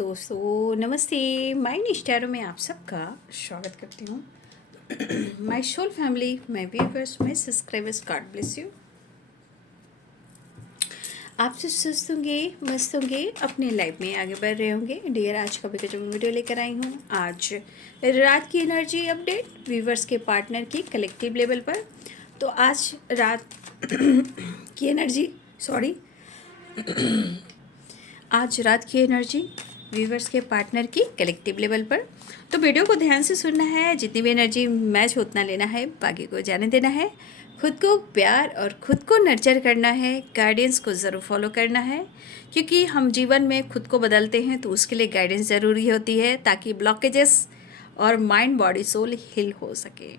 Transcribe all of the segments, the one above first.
दोस्तों, नमस्ते। माइंड स्टारो में आप सबका स्वागत करती हूँ। My soul family, my viewers, my subscribers, God bless you. आप सब स्वस्थ होंगे, मस्त होंगे, अपनी लाइफ में आगे बढ़ रहे होंगे। डियर, आज का भी जो मैं वीडियो लेकर आई हूँ, आज रात की एनर्जी अपडेट व्यूअर्स के पार्टनर की कलेक्टिव लेवल पर। तो आज रात की एनर्जी आज रात की एनर्जी व्यूवर्स के पार्टनर की कलेक्टिव लेवल पर। तो वीडियो को ध्यान से सुनना है, जितनी भी एनर्जी मैच उतना लेना है, बाकी को जाने देना है। खुद को प्यार और खुद को नर्चर करना है, गाइडेंस को ज़रूर फॉलो करना है, क्योंकि हम जीवन में खुद को बदलते हैं तो उसके लिए गाइडेंस ज़रूरी होती है, ताकि ब्लॉकेजेस और माइंड बॉडी सोल हील हो सके,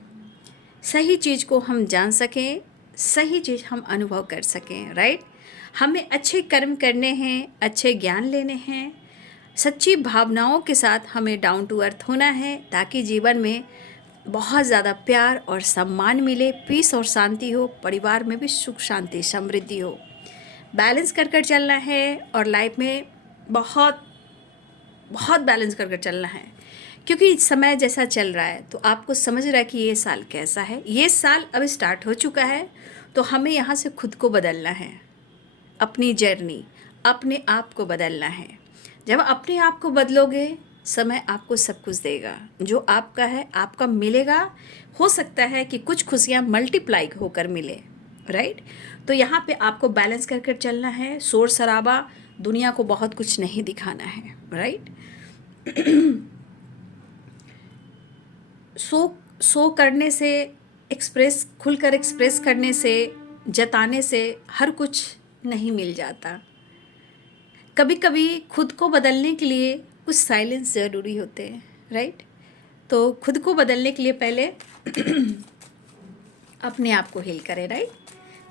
सही चीज़ को हम जान सकें, सही चीज़ हम अनुभव कर सकें। राइट, हमें अच्छे कर्म करने हैं, अच्छे ज्ञान लेने हैं, सच्ची भावनाओं के साथ हमें डाउन टू अर्थ होना है, ताकि जीवन में बहुत ज़्यादा प्यार और सम्मान मिले, पीस और शांति हो, परिवार में भी सुख शांति समृद्धि हो। बैलेंस कर कर चलना है और लाइफ में बहुत बहुत बैलेंस कर कर चलना है, क्योंकि समय जैसा चल रहा है तो आपको समझ रहा है कि ये साल कैसा है। ये साल अब स्टार्ट हो चुका है, तो हमें यहाँ से खुद को बदलना है, अपनी जर्नी, अपने आप को बदलना है। जब अपने आप को बदलोगे, समय आपको सब कुछ देगा, जो आपका है आपका मिलेगा। हो सकता है कि कुछ खुशियाँ मल्टीप्लाई होकर मिले। राइट, तो यहाँ पे आपको बैलेंस कर कर चलना है। शोर शराबा, दुनिया को बहुत कुछ नहीं दिखाना है। राइट, शो करने से, खुलकर एक्सप्रेस करने से, जताने से हर कुछ नहीं मिल जाता। कभी कभी खुद को बदलने के लिए कुछ साइलेंस ज़रूरी होते हैं। राइट, तो खुद को बदलने के लिए पहले अपने आप को हील करें। राइट,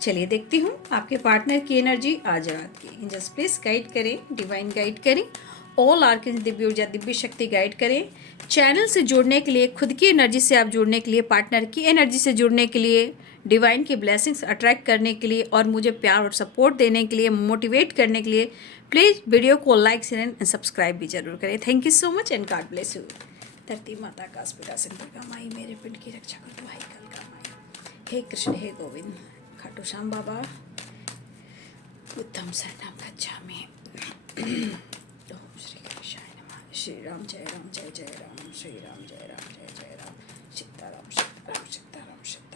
चलिए देखती हूँ आपके पार्टनर की एनर्जी आज रात की। जस्ट प्लीज गाइड करें, डिवाइन गाइड करें, ऑल आर्कन दिव्य ऊर्जा, दिव्य शक्ति गाइड करें। चैनल से जुड़ने के लिए, खुद की एनर्जी से आप जुड़ने के लिए, पार्टनर की एनर्जी से जुड़ने के लिए, डिवाइन की ब्लेसिंग्स अट्रैक्ट करने के लिए और मुझे प्यार और सपोर्ट देने के लिए, मोटिवेट करने के लिए, प्लीज़ वीडियो को लाइक शेयर एंड सब्सक्राइब भी जरूर करें। Thank you so much and God bless you. धरती माता का पिता शंकर का माई, मेरे पिंड की रक्षा करो भाई कल का माई। हे कृष्ण, हे गोविंद, खाटू श्याम बाबा, उत्तम शरणम गच्छामि। ओम श्री कृष्णाय नमः। श्री राम जय राम, जय जय राम, श्री राम जय राम, जय जय राम, सीताराम सीताराम सीताराम सीताराम।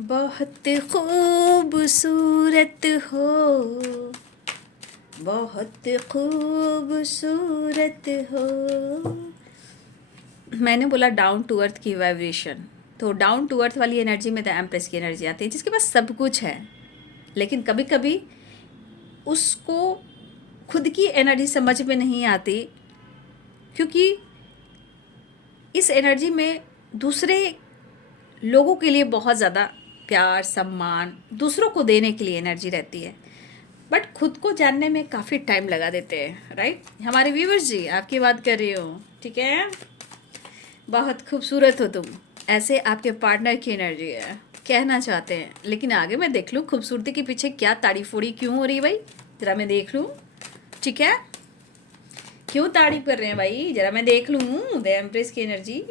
बहुत खूबसूरत हो, बहुत खूबसूरत हो। मैंने बोला डाउन टू अर्थ की वाइब्रेशन, तो डाउन टू अर्थ वाली एनर्जी में द एम्प्रेस की एनर्जी आती है, जिसके पास सब कुछ है, लेकिन कभी कभी उसको खुद की एनर्जी समझ में नहीं आती, क्योंकि इस एनर्जी में दूसरे लोगों के लिए बहुत ज़्यादा प्यार सम्मान दूसरों को देने के लिए एनर्जी रहती है, बट खुद को जानने में काफ़ी टाइम लगा देते हैं। राइट, हमारे व्यूवर्स जी, आपकी बात कर रही हूँ, ठीक है। बहुत खूबसूरत हो तुम, ऐसे आपके पार्टनर की एनर्जी है, कहना चाहते हैं। लेकिन आगे मैं देख लूँ खूबसूरती के पीछे क्या तारीफ हो रही, क्यों हो रही भाई, ज़रा मैं देख लूँ, ठीक है। क्यों तारीफ कर रहे हैं भाई, ज़रा मैं देख लूँ द एम्प्रेस की एनर्जी।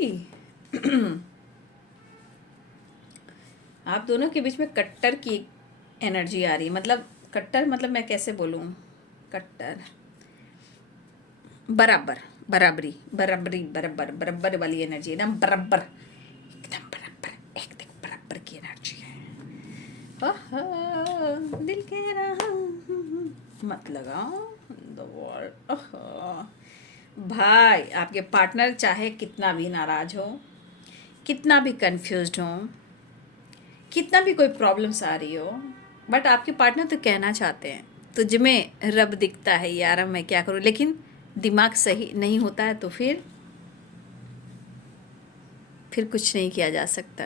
आप दोनों के बीच में कट्टर की एनर्जी आ रही है। मतलब कट्टर, मतलब मैं कैसे बोलूँ, कट्टर, बराबर, बराबरी, बराबरी, बराबर, बराबर वाली एनर्जी है ना, बराबर, एकदम बराबर, एकदम बराबर की एनर्जी है। ओहो, दिल कह रहा मत लगाओ द वॉल। भाई, आपके पार्टनर चाहे कितना भी नाराज हो, कितना भी कंफ्यूज्ड हो, कितना भी कोई प्रॉब्लम्स आ रही हो, बट आपके पार्टनर तो कहना चाहते हैं, तुझ में रब दिखता है यार, अब मैं क्या करूं। लेकिन दिमाग सही नहीं होता है तो फिर कुछ नहीं किया जा सकता।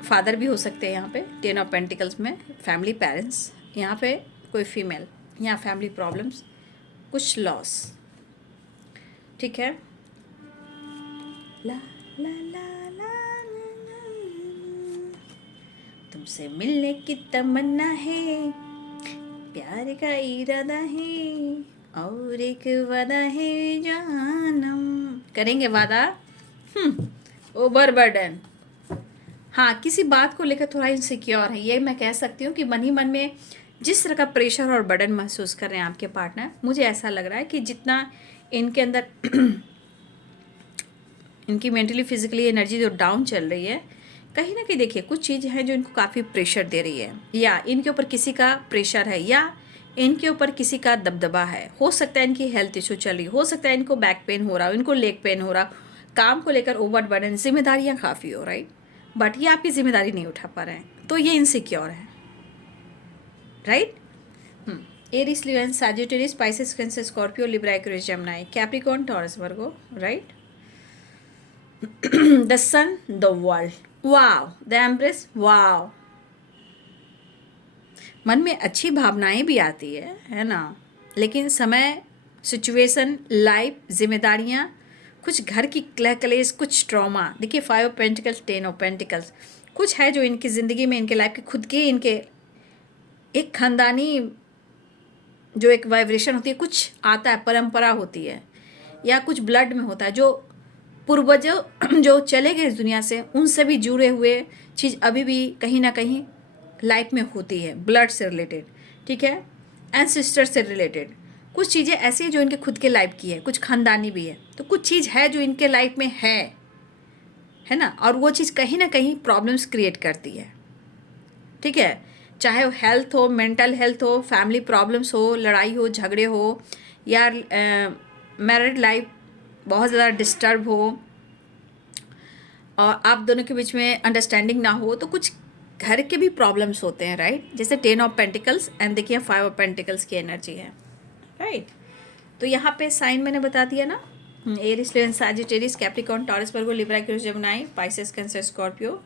फादर भी हो सकते हैं यहाँ पे, 10 ऑफ पेंटिकल्स में फैमिली, पेरेंट्स, यहाँ पे कोई फीमेल, यहाँ फैमिली प्रॉब्लम्स, कुछ लॉस, ठीक है। ला ला ला ला ला ला। तुमसे मिलने की तमन्ना है, प्यार का इरादा है, और एक वादा है जानम। करेंगे वादा। Over burden. हाँ, किसी बात को लेकर थोड़ा इनसिक्योर है, ये मैं कह सकती हूँ कि मन ही मन में जिस तरह का प्रेशर और बर्डन महसूस कर रहे हैं आपके पार्टनर, मुझे ऐसा लग रहा है कि जितना इनके अंदर इनकी मेंटली फिजिकली एनर्जी जो डाउन चल रही है, कहीं ना कहीं देखिए कुछ चीज़ें हैं जो इनको काफ़ी प्रेशर दे रही है, या इनके ऊपर किसी का प्रेशर है, या इनके ऊपर किसी का दबदबा है। हो सकता है इनकी हेल्थ इशू चल रही, हो सकता है इनको बैक पेन हो रहा हो, इनको लेग पेन हो रहा, काम को लेकर ओवर बर्डन, जिम्मेदारियाँ काफ़ी हो राइट, बट ये आपकी जिम्मेदारी नहीं उठा पा रहे हैं, तो ये इनसिक्योर है right. Aries, Leo, Sagittarius, Pisces, Cancer, Scorpio, Libra, Aquarius, Gemini, Capricorn, Taurus, Virgo right. The sun, the world, wow, the empress, wow. मन में अच्छी भावनाएं भी आती है ना, लेकिन समय, सिचुएशन, लाइफ, जिम्मेदारियां, कुछ घर की क्लेश, कुछ ट्रॉमा। देखिए 5 ऑफ पेंटिकल्स, 10 ऑफ पेंटिकल्स, कुछ है जो इनकी ज़िंदगी में, इनके लाइफ के खुद के, इनके एक खानदानी जो एक वाइब्रेशन होती है, कुछ आता है, परंपरा होती है, या कुछ ब्लड में होता है, जो पूर्वजों जो चले गए इस दुनिया से, उनसे भी जुड़े हुए चीज़ अभी भी कहीं ना कहीं लाइफ में होती है, ब्लड से रिलेटेड, ठीक है, एंसेस्टर से रिलेटेड। कुछ चीज़ें ऐसी हैं जो इनके खुद के लाइफ की है, कुछ खानदानी भी है, तो कुछ चीज़ है जो इनके लाइफ में है ना, और वो चीज़ कहीं ना कहीं प्रॉब्लम्स क्रिएट करती है, ठीक है, चाहे वो हेल्थ हो, मेंटल हेल्थ हो, फैमिली प्रॉब्लम्स हो, लड़ाई हो, झगड़े हो, या मैरिड लाइफ बहुत ज़्यादा डिस्टर्ब हो, और आप दोनों के बीच में अंडरस्टैंडिंग ना हो, तो कुछ घर के भी प्रॉब्लम्स होते हैं राइट। जैसे 10 ऑफ पेंटिकल्स एंड देखिए 5 ऑफ पेंटिकल्स की एनर्जी है राइट। तो यहाँ पे साइन मैंने बता दिया ना, Aries, Leo, Sagittarius, Capricorn, Taurus, Virgo, Libra, Aquarius, Gemini, Pisces, Cancer, Scorpio,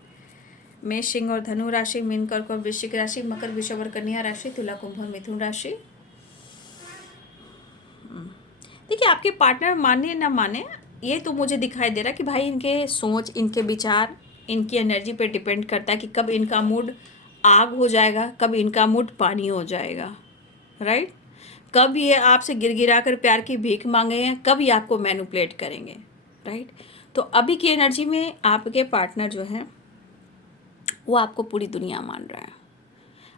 मेष, सिंह और धनु राशि, मीन, कर्क और वृश्चिक राशि, मकर, वृषभ और कन्या राशि, तुला, कुंभ और मिथुन राशि। देखिए आपके पार्टनर माने ना माने, ये तो मुझे दिखाई दे रहा है कि भाई इनके सोच, इनके विचार, इनकी एनर्जी पे डिपेंड करता है कि कब इनका मूड आग हो जाएगा, कब इनका मूड पानी हो जाएगा राइट। कब ये आपसे गिरगिरा कर प्यार की भीख मांगेंगे, कब ये आपको मैनिपुलेट करेंगे राइट। तो अभी की एनर्जी में आपके पार्टनर जो है वो आपको पूरी दुनिया मान रहा है,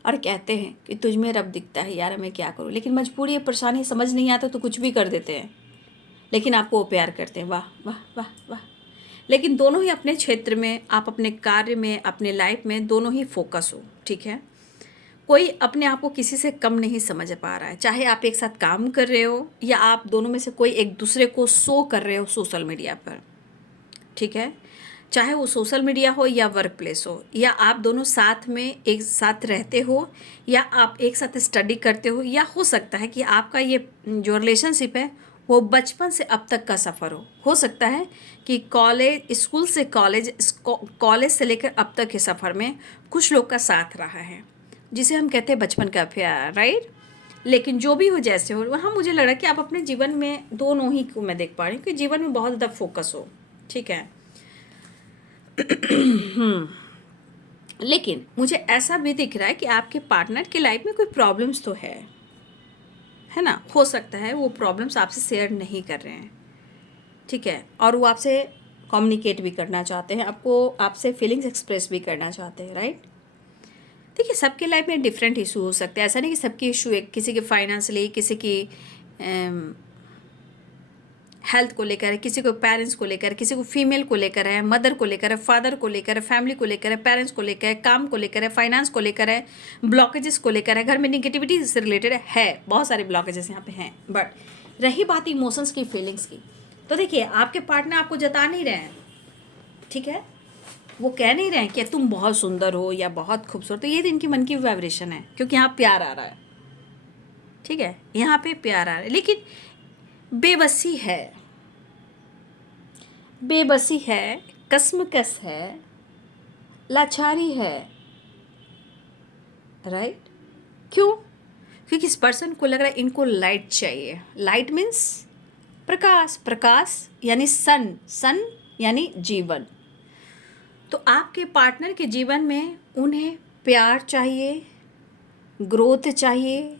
और कहते हैं कि तुझ में रब दिखता है यार, मैं क्या करूँ, लेकिन मजबूरी है, परेशानी, समझ नहीं आता तो कुछ भी कर देते हैं, लेकिन आपको वो प्यार करते हैं। वाह वाह वाह वाह। लेकिन दोनों ही अपने क्षेत्र में, आप अपने कार्य में, अपने लाइफ में दोनों ही फोकस हो, ठीक है। कोई अपने आप को किसी से कम नहीं समझ पा रहा है, चाहे आप एक साथ काम कर रहे हो, या आप दोनों में से कोई एक दूसरे को शो कर रहे हो सोशल मीडिया पर, ठीक है, चाहे वो सोशल मीडिया हो या वर्क प्लेस हो, या आप दोनों साथ में एक साथ रहते हो, या आप एक साथ स्टडी करते हो, या हो सकता है कि आपका ये जो रिलेशनशिप है वो बचपन से अब तक का सफ़र हो सकता है कि कॉलेज, स्कूल से कॉलेज, कॉलेज से लेकर अब तक के सफ़र में कुछ लोग का साथ रहा है, जिसे हम कहते हैं बचपन का प्यार राइट। लेकिन जो भी हो, जैसे हो, वहाँ मुझे लग रहा है कि आप अपने जीवन में दोनों ही को मैं देख पा रही हूँ कि जीवन में बहुत ज़्यादा फोकस हो, ठीक है। लेकिन मुझे ऐसा भी दिख रहा है कि आपके पार्टनर की लाइफ में कोई प्रॉब्लम्स तो है ना, हो सकता है वो प्रॉब्लम्स आपसे शेयर नहीं कर रहे हैं, ठीक है, और वो आपसे कम्युनिकेट भी करना चाहते हैं, आपसे फीलिंग्स एक्सप्रेस भी करना चाहते हैं राइट। देखिए सबके लाइफ में डिफरेंट इशू हो सकते हैं, ऐसा नहीं कि सबकी इशू एक, किसी के फाइनेंशियली, किसी की हेल्थ को लेकर है, किसी को पेरेंट्स को लेकर, किसी को फीमेल को लेकर है, मदर को लेकर है, फादर को लेकर है, फैमिली को लेकर है, पेरेंट्स को लेकर है, काम को लेकर है, फाइनेंस को लेकर है, ब्लॉकेजेस को लेकर है, घर में निगेटिविटी से रिलेटेड है, बहुत सारे ब्लॉकेजेस यहाँ पे हैं। बट रही बात इमोशंस की, फीलिंग्स की, तो देखिए आपके पार्टनर आपको जता नहीं रहे हैं, ठीक है, वो कह नहीं रहे हैं कि तुम बहुत सुंदर हो या बहुत खूबसूरत, तो ये तो इनकी मन की वाइब्रेशन है, क्योंकि यहाँ प्यार आ रहा है, ठीक है, यहाँ पे प्यार आ रहा है, लेकिन बेबसी है, बेबसी है, कसमकस है, लाचारी है राइट। क्यों? क्योंकि इस पर्सन को लग रहा है इनको लाइट चाहिए। लाइट मीन्स प्रकाश, प्रकाश यानी सन, सन यानी जीवन। तो आपके पार्टनर के जीवन में उन्हें प्यार चाहिए, ग्रोथ चाहिए,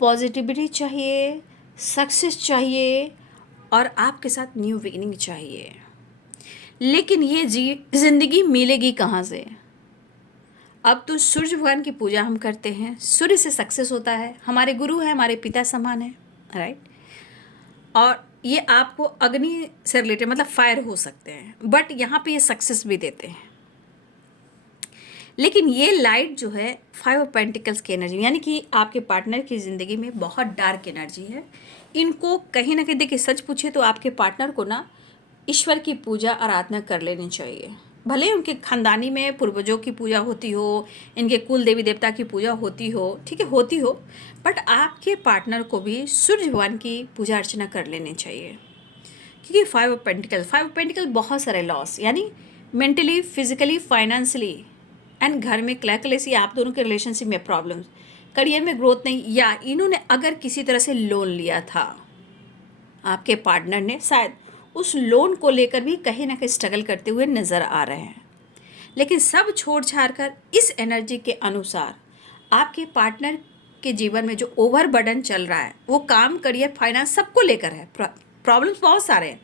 पॉजिटिविटी चाहिए, सक्सेस चाहिए और आपके साथ न्यू बिगिनिंग चाहिए। लेकिन ये ज़िंदगी मिलेगी कहाँ से? अब तो सूर्य भगवान की पूजा हम करते हैं, सूर्य से सक्सेस होता है, हमारे गुरु हैं, हमारे पिता समान है, राइट। और ये आपको अग्नि से रिलेटेड मतलब फायर हो सकते हैं, बट यहाँ पे ये सक्सेस भी देते हैं। लेकिन ये लाइट जो है 5 ऑफ पेंटिकल्स की एनर्जी, यानी कि आपके पार्टनर की ज़िंदगी में बहुत डार्क एनर्जी है। इनको कहीं ना कहीं, देखिए सच पूछे तो आपके पार्टनर को ना ईश्वर की पूजा आराधना कर लेनी चाहिए। भले उनके खानदानी में पूर्वजों की पूजा होती हो, इनके कुल देवी देवता की पूजा होती हो, ठीक है होती हो, बट आपके पार्टनर को भी सूर्य भगवान की पूजा अर्चना कर लेनी चाहिए। क्योंकि 5 ऑफ पेंटिकल बहुत सारे लॉस, यानी मेंटली, फिजिकली, फाइनेंशियली एंड घर में क्लैकलेसी, आप दोनों के रिलेशनशिप में प्रॉब्लम्स, करियर में ग्रोथ नहीं, या इन्होंने अगर किसी तरह से लोन लिया था, आपके पार्टनर ने शायद उस लोन को लेकर भी कहीं ना कहीं स्ट्रगल करते हुए नज़र आ रहे हैं। लेकिन सब छोड़ छाड़ कर इस एनर्जी के अनुसार आपके पार्टनर के जीवन में जो ओवरबर्डन चल रहा है वो काम, करियर, फाइनेंस सबको लेकर है। प्रॉब्लम्स बहुत सारे हैं,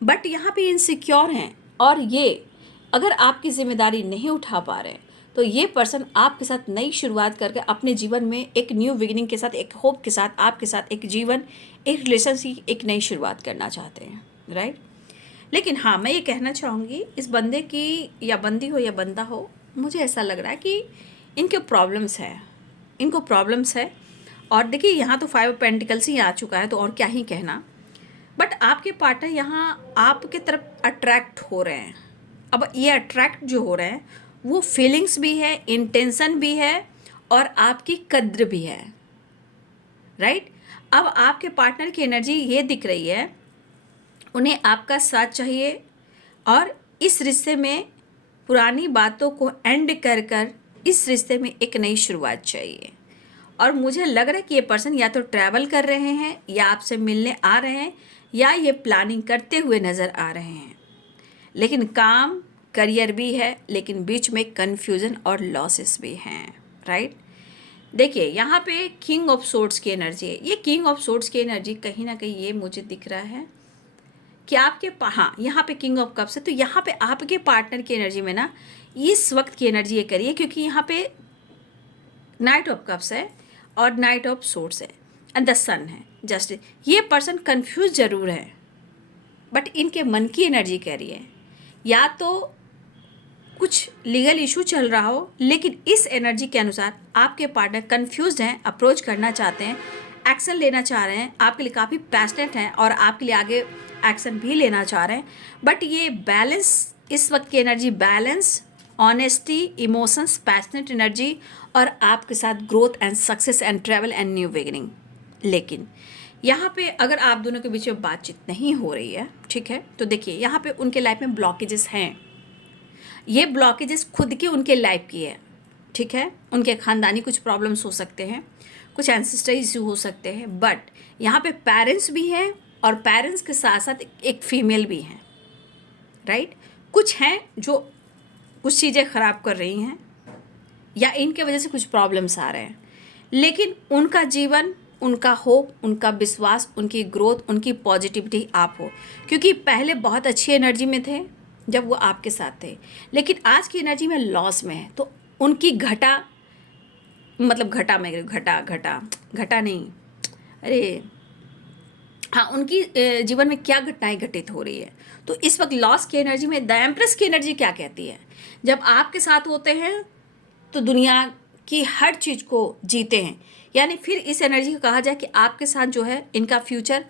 बट यहाँ पे इनसिक्योर हैं, और ये अगर आपकी जिम्मेदारी नहीं उठा पा रहे हैं तो ये पर्सन आपके साथ नई शुरुआत करके अपने जीवन में एक न्यू बिगिनिंग के साथ, एक होप के साथ, आपके साथ एक जीवन, एक रिलेशनशिप, एक नई शुरुआत करना चाहते हैं, राइट। लेकिन हाँ, मैं ये कहना चाहूँगी, इस बंदे की, या बंदी हो या बंदा हो, मुझे ऐसा लग रहा है कि इनके प्रॉब्लम्स है, इनको प्रॉब्लम्स है। और देखिए यहाँ तो 5 ऑफ पेंटिकल्स ही आ चुका है, तो और क्या ही कहना। बट आपके पार्टनर यहाँ आपके तरफ अट्रैक्ट हो रहे हैं। अब ये अट्रैक्ट जो हो रहे हैं वो फीलिंग्स भी है, इंटेंशन भी है, और आपकी कद्र भी है, राइट। अब आपके पार्टनर की एनर्जी ये दिख रही है, उन्हें आपका साथ चाहिए, और इस रिश्ते में पुरानी बातों को एंड कर कर इस रिश्ते में एक नई शुरुआत चाहिए। और मुझे लग रहा है कि ये पर्सन या तो ट्रैवल कर रहे हैं, या आपसे मिलने आ रहे हैं, या ये प्लानिंग करते हुए नज़र आ रहे हैं। लेकिन काम, करियर भी है, लेकिन बीच में कन्फ्यूज़न और लॉसेस भी हैं, राइट। देखिए यहाँ पे किंग ऑफ सोर्ड्स की एनर्जी है। ये किंग ऑफ सोर्ड्स की एनर्जी कहीं ना कहीं ये मुझे दिख रहा है कि आपके, हाँ यहाँ पे किंग ऑफ कप्स है, तो यहाँ पे आपके पार्टनर की एनर्जी में ना इस वक्त की एनर्जी ये करिए, क्योंकि यहाँ पे नाइट ऑफ कप्स है और नाइट ऑफ सोर्ड्स है एंड द सन है। जस्ट ये पर्सन कंफ्यूज जरूर है, बट इनके मन की एनर्जी कह रही है या तो कुछ लीगल इशू चल रहा हो, लेकिन इस एनर्जी के अनुसार आपके पार्टनर कंफ्यूज्ड हैं, अप्रोच करना चाहते हैं, एक्शन लेना चाह रहे हैं, आपके लिए काफ़ी पैशनेट हैं और आपके लिए आगे एक्शन भी लेना चाह रहे हैं। बट ये बैलेंस, इस वक्त की energy balance, honesty, emotions, passionate energy, और आपके साथ growth and success and travel and new beginning. लेकिन यहाँ पे अगर आप दोनों के बीच में बातचीत नहीं हो रही है, ठीक है, तो देखिए यहाँ पे उनके लाइफ में ब्लॉकेजेस हैं। ये ब्लॉकेजेस खुद के उनके लाइफ की है, ठीक है, उनके ख़ानदानी कुछ प्रॉब्लम्स हो सकते हैं, कुछ एंसेस्टर इशू हो सकते हैं, बट यहाँ पे पेरेंट्स भी हैं, और पेरेंट्स के साथ साथ एक फीमेल भी हैं, राइट। कुछ हैं जो कुछ चीज़ें ख़राब कर रही हैं, या इनके वजह से कुछ प्रॉब्लम्स आ रहे हैं, लेकिन उनका जीवन, उनका होप, उनका विश्वास, उनकी ग्रोथ, उनकी पॉजिटिविटी आप हो, क्योंकि पहले बहुत अच्छी एनर्जी में थे जब वो आपके साथ थे, लेकिन आज की एनर्जी में लॉस में है। तो उनकी घटा, मतलब घटा नहीं, अरे हाँ, उनकी जीवन में क्या घटनाएं घटित हो रही है। तो इस वक्त लॉस की एनर्जी में द एम्प्रेस की एनर्जी क्या कहती है, जब आपके साथ होते हैं तो दुनिया की हर चीज़ को जीते हैं, यानी फिर इस एनर्जी को कहा जाए कि आपके साथ जो है इनका फ्यूचर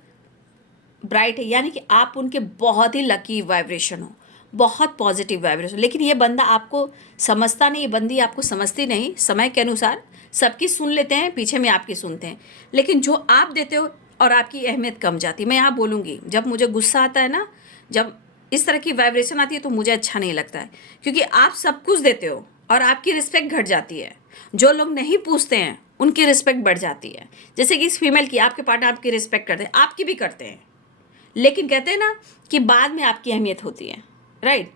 ब्राइट है, यानी कि आप उनके बहुत ही लकी वाइब्रेशन हो, बहुत पॉजिटिव वाइब्रेशन। लेकिन ये बंदा आपको समझता नहीं, ये बंदी आपको समझती नहीं। समय के अनुसार सबकी सुन लेते हैं, पीछे में आपकी सुनते हैं, लेकिन जो आप देते हो और आपकी अहमियत कम जाती है। मैं यहाँ बोलूँगी, जब मुझे गुस्सा आता है ना, जब इस तरह की वाइब्रेशन आती है, तो मुझे अच्छा नहीं लगता है, क्योंकि आप सब कुछ देते हो और आपकी रिस्पेक्ट घट जाती है। जो लोग नहीं पूछते हैं उनकी रिस्पेक्ट बढ़ जाती है। जैसे कि इस फीमेल की, आपके पार्टनर आपकी रिस्पेक्ट करते हैं, आपकी भी करते हैं, लेकिन कहते हैं ना कि बाद में आपकी अहमियत होती है, राइट।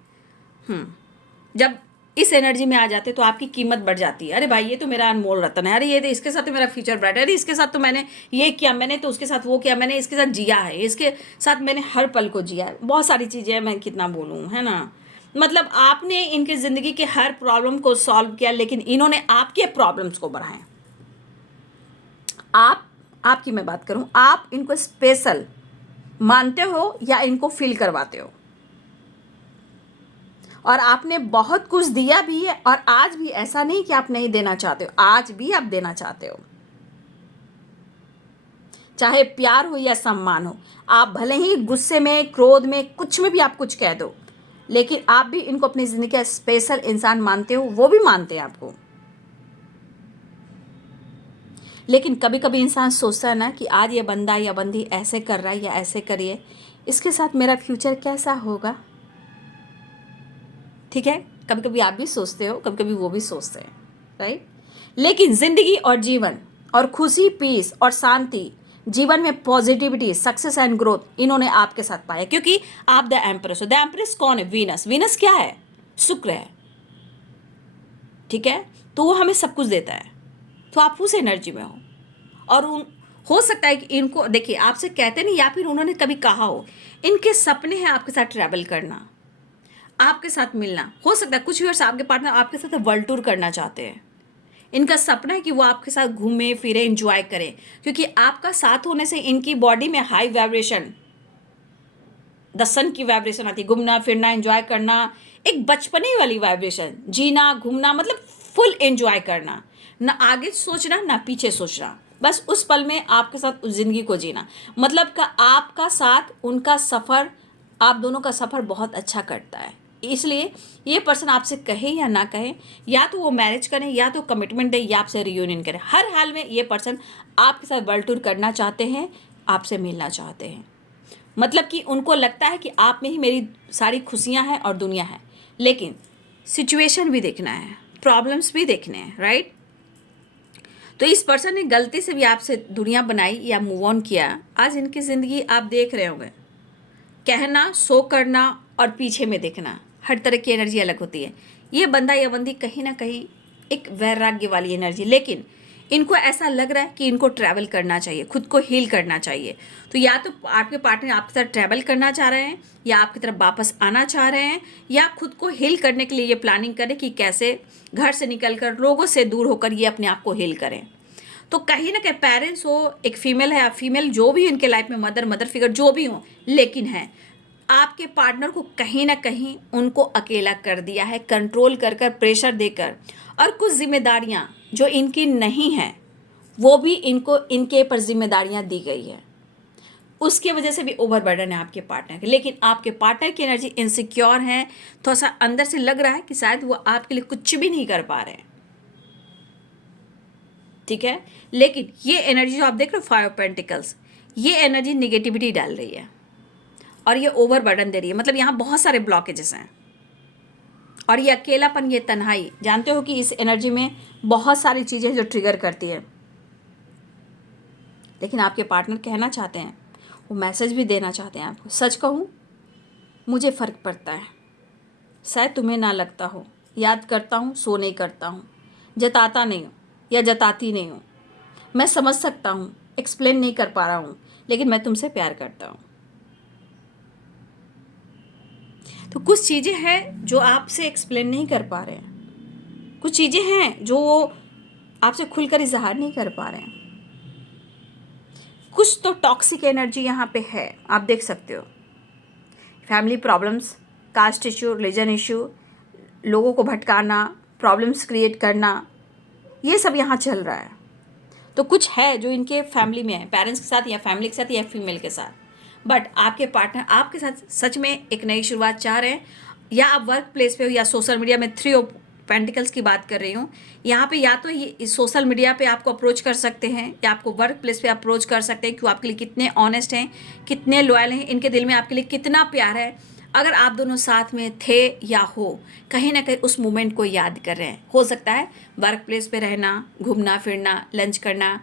जब इस एनर्जी में आ जाते हो तो आपकी कीमत बढ़ जाती है। अरे भाई ये तो मेरा अनमोल रत्न है, अरे ये तो इसके साथ तो मेरा फ्यूचर ब्राइट है, अरे इसके साथ तो मैंने ये किया, मैंने तो उसके साथ वो किया, मैंने इसके साथ जिया है, इसके साथ मैंने हर पल को जिया है, बहुत सारी चीज़ें हैं, मैं कितना बोलूँ, है ना। मतलब आपने इनकी ज़िंदगी के हर प्रॉब्लम को सॉल्व किया, लेकिन इन्होंने आपके प्रॉब्लम्स को बढ़ाया। आपकी मैं बात करूँ, आप इनको स्पेशल मानते हो या इनको फील करवाते हो। और आपने बहुत कुछ दिया भी है, और आज भी ऐसा नहीं कि आप नहीं देना चाहते हो, आज भी आप देना चाहते हो। चाहे प्यार हो या सम्मान हो, आप भले ही गुस्से में, क्रोध में, कुछ में भी आप कुछ कह दो, लेकिन आप भी इनको अपनी ज़िंदगी का स्पेशल इंसान मानते हो, वो भी मानते हैं आपको। लेकिन कभी कभी इंसान सोचता है ना कि आज ये बंदा या बंदी ऐसे कर रहा है या ऐसे करिए, इसके साथ मेरा फ्यूचर कैसा होगा। ठीक है, कभी कभी आप भी सोचते हो, कभी कभी वो भी सोचते हैं, राइट। लेकिन जिंदगी और जीवन और खुशी, पीस और शांति, जीवन में पॉजिटिविटी, सक्सेस एंड ग्रोथ इन्होंने आपके साथ पाया, क्योंकि आप द एम्प्रेस हो। द एम्प्रेस कौन है? वीनस। वीनस क्या है? शुक्र है। ठीक है, तो वो हमें सब कुछ देता है, तो आप उस एनर्जी में हो। और हो सकता है कि इनको देखिए, आपसे कहते नहीं, या फिर उन्होंने कभी कहा हो, इनके सपने हैं आपके साथ ट्रैवल करना, आपके साथ मिलना। हो सकता है कुछ व्यूअर्स आपके पार्टनर आपके साथ वर्ल्ड टूर करना चाहते हैं। इनका सपना है कि वो आपके साथ घूमे फिरे, एंजॉय करें, क्योंकि आपका साथ होने से इनकी बॉडी में हाई वाइब्रेशन, द सन की वाइब्रेशन आती है। घूमना फिरना, एंजॉय करना, एक बचपने वाली वाइब्रेशन, जीना घूमना, मतलब फुल एंजॉय करना, ना आगे सोचना ना पीछे सोचना, बस उस पल में आपके साथ उस जिंदगी को जीना। मतलब का आपका साथ, उनका सफ़र, आप दोनों का सफ़र बहुत अच्छा कटता है। इसलिए ये पर्सन आपसे कहे या ना कहे, या तो वो मैरिज करें या तो कमिटमेंट दे या आपसे रियूनियन करें, हर हाल में ये पर्सन आपके साथ वर्ल्ड टूर करना चाहते हैं, आपसे मिलना चाहते हैं। मतलब कि उनको लगता है कि आप में ही मेरी सारी खुशियां हैं और दुनिया है। लेकिन सिचुएशन भी देखना है, प्रॉब्लम्स भी देखने हैं, राइट। तो इस पर्सन ने गलती से भी आपसे दुनिया बनाई या मूव ऑन किया, आज इनकी ज़िंदगी आप देख रहे होंगे। कहना, शो करना और पीछे में देखना, हर तरह की एनर्जी अलग होती है। ये बंदा या बंदी कहीं ना कहीं एक वैराग्य वाली एनर्जी, लेकिन इनको ऐसा लग रहा है कि इनको ट्रैवल करना चाहिए, खुद को हील करना चाहिए। तो या तो आपके पार्टनर आपके साथ ट्रैवल करना चाह रहे हैं, या आपकी तरफ वापस आना चाह रहे हैं, या खुद को हील करने के लिए ये प्लानिंग करें कि कैसे घर से निकलकर, लोगों से दूर होकर ये अपने आप को हील करें। तो कहीं ना कहीं पेरेंट्स हो, एक फीमेल है या फीमेल जो भी इनके लाइफ में, मदर फिगर जो भी हो, लेकिन है आपके पार्टनर को कहीं ना कहीं उनको अकेला कर दिया है, कंट्रोल कर कर, प्रेशर देकर, और कुछ जिम्मेदारियां जो इनकी नहीं हैं वो भी इनको, इनके पर जिम्मेदारियां दी गई है। उसके वजह से भी ओवरबर्डन है आपके पार्टनर के। लेकिन आपके पार्टनर की एनर्जी इनसिक्योर है, थोड़ा सा अंदर से लग रहा है कि शायद वो आपके लिए कुछ भी नहीं कर पा रहे हैं। ठीक है, लेकिन ये एनर्जी जो आप देख रहे हो, 5 पेंटिकल्स, ये एनर्जी निगेटिविटी डाल रही है और ये ओवरबर्डन दे रही है। मतलब यहाँ बहुत सारे ब्लॉकेजेस हैं, और ये अकेलापन, ये तन्हाई, जानते हो कि इस एनर्जी में बहुत सारी चीज़ें जो ट्रिगर करती है। लेकिन आपके पार्टनर कहना चाहते हैं, वो मैसेज भी देना चाहते हैं आपको। सच कहूँ, मुझे फ़र्क पड़ता है, शायद तुम्हें ना लगता हो, याद करता हूँ, सो नहीं करता हूँ, जताता नहीं हूँ या जताती नहीं हूँ, मैं समझ सकता हूँ, एक्सप्लेन नहीं कर पा रहा हूँ, लेकिन मैं तुमसे प्यार करता हूँ। तो कुछ चीज़ें हैं जो आपसे एक्सप्लेन नहीं कर पा रहे हैं, कुछ चीज़ें हैं जो वो आपसे खुलकर इजहार नहीं कर पा रहे हैं। कुछ तो टॉक्सिक एनर्जी यहाँ पे है, आप देख सकते हो। Family problems, caste issue, religion issue, लोगों को भटकाना, प्रॉब्लम्स क्रिएट करना, ये सब यहाँ चल रहा है। तो कुछ है जो इनके फैमिली में है, पेरेंट्स के साथ या फैमिली के साथ या फीमेल के साथ। बट आपके पार्टनर आपके साथ सच में एक नई शुरुआत चाह रहे हैं, या आप वर्क प्लेस पे हो या सोशल मीडिया में। 3 ऑफ पेंटिकल्स की बात कर रही हूँ यहाँ पे। या तो ये सोशल मीडिया पे आपको अप्रोच कर सकते हैं, या आपको वर्क प्लेस पे अप्रोच कर सकते हैं कि वो आपके लिए कितने ऑनेस्ट हैं, कितने लॉयल हैं, इनके दिल में आपके लिए कितना प्यार है। अगर आप दोनों साथ में थे या हो, कहीं ना कहीं उस मोमेंट को याद कर रहे हैं। हो सकता है वर्क प्लेस पे रहना, घूमना फिरना, लंच करना,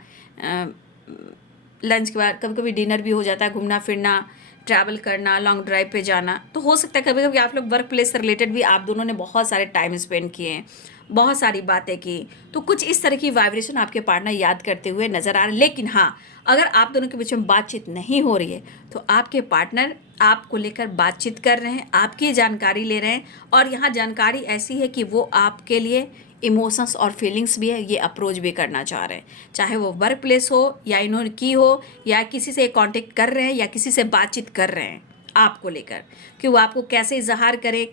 लंच के बाद कभी कभी डिनर भी हो जाता है, घूमना फिरना, ट्रैवल करना, लॉन्ग ड्राइव पे जाना। तो हो सकता है कभी कभी आप लोग वर्क प्लेस से रिलेटेड भी आप दोनों ने बहुत सारे टाइम स्पेंड किए हैं, बहुत सारी बातें की, तो कुछ इस तरह की वाइब्रेशन आपके पार्टनर याद करते हुए नजर आ रहे हैं। लेकिन हाँ, अगर आप दोनों के बीच में बातचीत नहीं हो रही है तो आपके पार्टनर आपको लेकर बातचीत कर रहे हैं, आपकी जानकारी ले रहे हैं, और यहाँ जानकारी ऐसी है कि वो आपके लिए इमोशंस और फीलिंग्स भी है, ये अप्रोच भी करना चाह रहे हैं, चाहे वो वर्क प्लेस हो या इन्होंने की हो या किसी से कांटेक्ट कर रहे हैं या किसी से बातचीत कर रहे हैं आपको लेकर कि वो आपको कैसे इजहार करे,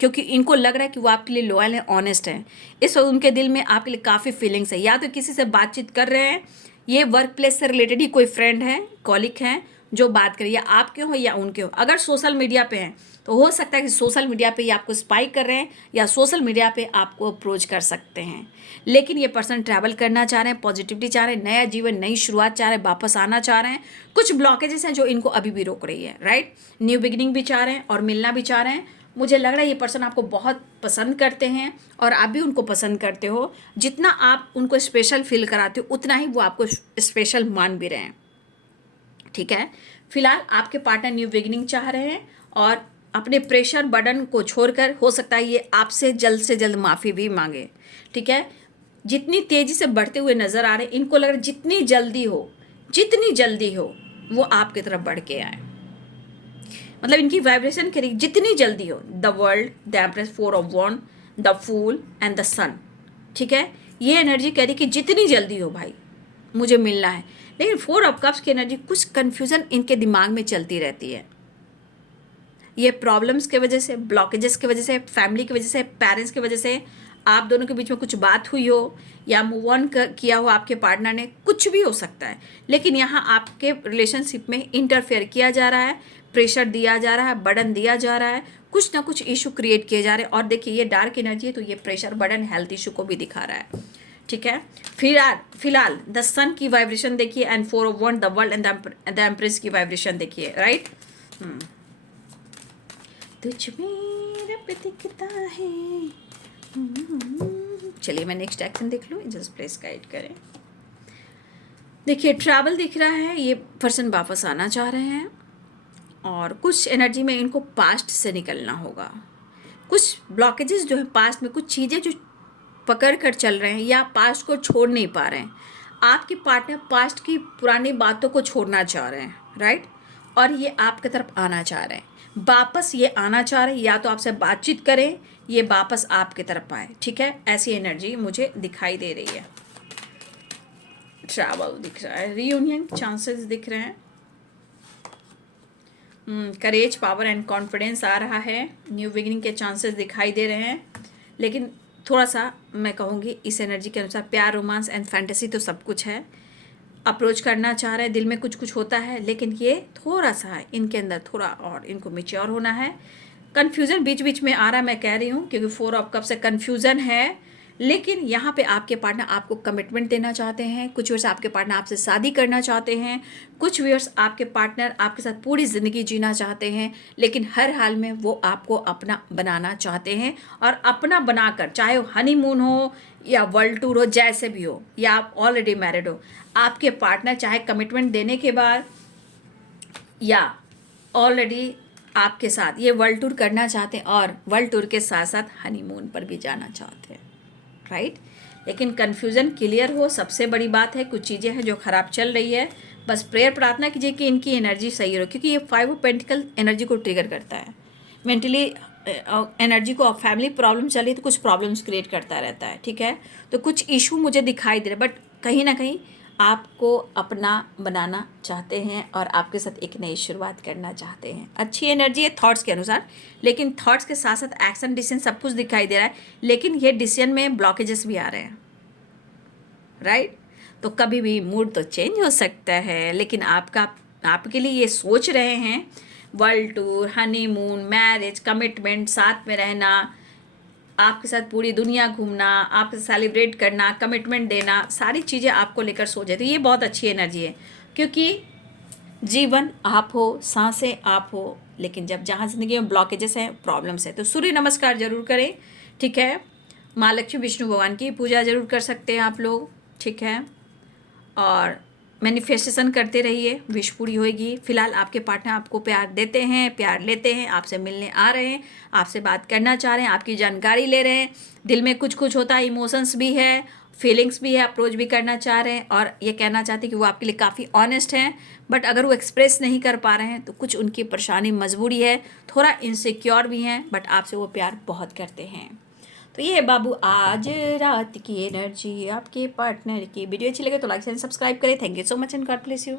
क्योंकि इनको लग रहा है कि वो आपके लिए लॉयल है, ऑनेस्ट है। इस वक्त उनके दिल में आपके लिए काफ़ी फीलिंग्स है, या तो किसी से बातचीत कर रहे हैं, ये वर्क प्लेस से रिलेटेड ही कोई फ्रेंड है, कॉलिग हैं जो बात करें, या आपके हो या उनके हो। अगर सोशल मीडिया पे हैं तो हो सकता है कि सोशल मीडिया पे ये आपको स्पाई कर रहे हैं या सोशल मीडिया पे आपको अप्रोच कर सकते हैं। लेकिन ये पर्सन ट्रैवल करना चाह रहे हैं, पॉजिटिविटी चाह रहे हैं, नया जीवन, नई शुरुआत चाह रहे हैं, वापस आना चाह रहे हैं। कुछ ब्लॉकेजेस हैं जो इनको अभी भी रोक रही है, राइट। न्यू बिगिनिंग भी चाह रहे हैं और मिलना भी चाह रहे हैं। मुझे लग रहा है ये पर्सन आपको बहुत पसंद करते हैं और आप भी उनको पसंद करते हो। जितना आप उनको स्पेशल फील कराते हो उतना ही वो आपको स्पेशल मान भी रहे हैं, ठीक है। फिलहाल आपके पार्टनर न्यू बिगिनिंग चाह रहे हैं और अपने प्रेशर बर्डन को छोड़कर हो सकता है ये आपसे से जल्द माफ़ी भी मांगे, ठीक है। जितनी तेज़ी से बढ़ते हुए नज़र आ रहे हैं, इनको लग रहा है जितनी जल्दी हो वो आपकी तरफ बढ़ के आए, मतलब इनकी वाइब्रेशन करी जितनी जल्दी हो। The world, the empress, 4 of wand, the fool and the sun, ठीक है। ये एनर्जी कह रही कि जितनी जल्दी हो भाई मुझे मिलना है। लेकिन 4 ऑफ कप्स की एनर्जी, कुछ कन्फ्यूज़न इनके दिमाग में चलती रहती है। ये प्रॉब्लम्स के वजह से, ब्लॉकेजेस की वजह से, फैमिली की वजह से, पेरेंट्स की वजह से, आप दोनों के बीच में कुछ बात हुई हो या मूव ऑन किया हो आपके पार्टनर ने, कुछ भी हो सकता है। लेकिन यहाँ आपके रिलेशनशिप में इंटरफेयर किया जा रहा है, प्रेशर दिया जा रहा है, बर्डन दिया जा रहा है, कुछ ना कुछ इशू क्रिएट किए जा रहे हैं। और देखिए ये डार्क एनर्जी है तो ये प्रेशर, बर्डन, हेल्थ इशू को भी दिखा रहा है, ठीक है। फिलहाल द सन की वाइब्रेशन देखिए and 4 of wand, the world and the empress की वाइब्रेशन देखिए, राइट। तुझ में रब दिखता है। चलिए मैं नेक्स्ट एक्शन देख लूँ, जस्ट प्लीज गाइड करें। देखिए ट्रैवल दिख रहा है, ये पर्सन वापस आना चाह रहे हैं और कुछ एनर्जी में इनको पास्ट से निकलना होगा। कुछ ब्लॉकेजेस जो है पास्ट में, कुछ चीज़ें जो पकड़ कर चल रहे हैं या पास्ट को छोड़ नहीं पा रहे हैं। आपके पार्टनर पास्ट की पुरानी बातों को छोड़ना चाह रहे हैं, राइट। और ये आपकी तरफ आना चाह रहे हैं, वापस ये आना चाह रहे हैं, या तो आपसे बातचीत करें, ये वापस आपकी तरफ आए, ठीक है। ऐसी एनर्जी मुझे दिखाई दे रही है। ट्रैवल दिख रहा है, रियूनियन चांसेस दिख रहे हैं, करेज, पावर एंड कॉन्फिडेंस आ रहा है, न्यू बिगिनिंग के चांसेस दिखाई दे रहे हैं। लेकिन थोड़ा सा मैं कहूँगी इस एनर्जी के अनुसार प्यार, रोमांस एंड फैंटेसी तो सब कुछ है। अप्रोच करना चाह रहे हैं, दिल में कुछ कुछ होता है, लेकिन ये थोड़ा सा इनके अंदर थोड़ा और इनको मैच्योर होना है। कन्फ्यूज़न बीच बीच में आ रहा है, मैं कह रही हूँ, क्योंकि 4 ऑफ कप से कन्फ्यूज़न है। लेकिन यहाँ पे आपके पार्टनर आपको कमिटमेंट देना चाहते हैं, कुछ व्यूअर्स आपके पार्टनर आपसे शादी करना चाहते हैं, कुछ व्यूअर्स आपके पार्टनर आपके साथ पूरी ज़िंदगी जीना चाहते हैं। लेकिन हर हाल में वो आपको अपना बनाना चाहते हैं, और अपना बनाकर, चाहे वो हनीमून हो या वर्ल्ड टूर हो, जैसे भी हो, या आप ऑलरेडी मैरिड हो, आपके पार्टनर चाहे कमिटमेंट देने के बाद या ऑलरेडी आपके साथ ये वर्ल्ड टूर करना चाहते हैं, और वर्ल्ड टूर के साथ साथ हनीमून पर भी जाना चाहते हैं, राइट। लेकिन कन्फ्यूज़न क्लियर हो, सबसे बड़ी बात है। कुछ चीज़ें हैं जो ख़राब चल रही है, बस प्रेयर प्रार्थना कीजिए कि इनकी एनर्जी सही हो, क्योंकि ये 5 ऑफ पेंटिकल एनर्जी को ट्रिगर करता है, मेंटली एनर्जी को। फैमिली प्रॉब्लम चली तो कुछ प्रॉब्लम्स क्रिएट करता रहता है, ठीक है। तो कुछ इशू मुझे दिखाई दे रहे, बट कहीं ना कहीं आपको अपना बनाना चाहते हैं और आपके साथ एक नई शुरुआत करना चाहते हैं। अच्छी एनर्जी है थॉट्स के अनुसार, लेकिन थॉट्स के साथ साथ एक्शन, डिसीजन सब कुछ दिखाई दे रहा है। लेकिन ये डिसीजन में ब्लॉकेजेस भी आ रहे हैं, राइट। तो कभी भी मूड तो चेंज हो सकता है, लेकिन आपके लिए ये सोच रहे हैं world tour, honeymoon, marriage, commitment, साथ में रहना, आपके साथ पूरी दुनिया घूमना, आपसे सेलिब्रेट करना, कमिटमेंट देना, सारी चीज़ें आपको लेकर सोचे। तो ये बहुत अच्छी एनर्जी है, क्योंकि जीवन आप हो, सांसें आप हो, लेकिन जब जहाँ ज़िंदगी में ब्लॉकेजेस हैं, प्रॉब्लम्स हैं, तो सूर्य नमस्कार जरूर करें, ठीक है। माँ लक्ष्मी, विष्णु भगवान की पूजा जरूर कर सकते हैं आप लोग, ठीक है। और मैनिफेस्टेशन करते रहिए, विश पूरी होगी। फिलहाल आपके पार्टनर आपको प्यार देते हैं, प्यार लेते हैं, आपसे मिलने आ रहे हैं, आपसे बात करना चाह रहे हैं, आपकी जानकारी ले रहे हैं। दिल में कुछ कुछ होता है, इमोशंस भी है, फीलिंग्स भी है, अप्रोच भी करना चाह रहे हैं और ये कहना चाहते हैं कि वो आपके लिए काफ़ी ऑनेस्ट हैं। बट अगर वो एक्सप्रेस नहीं कर पा रहे हैं तो कुछ उनकी परेशानी, मजबूरी है, थोड़ा इनसिक्योर भी हैं, बट आपसे वो प्यार बहुत करते हैं। तो ये है बाबू आज रात की एनर्जी आपके पार्टनर की। वीडियो अच्छी लगे तो लाइक एंड सब्सक्राइब करें। Thank you so much and God bless you.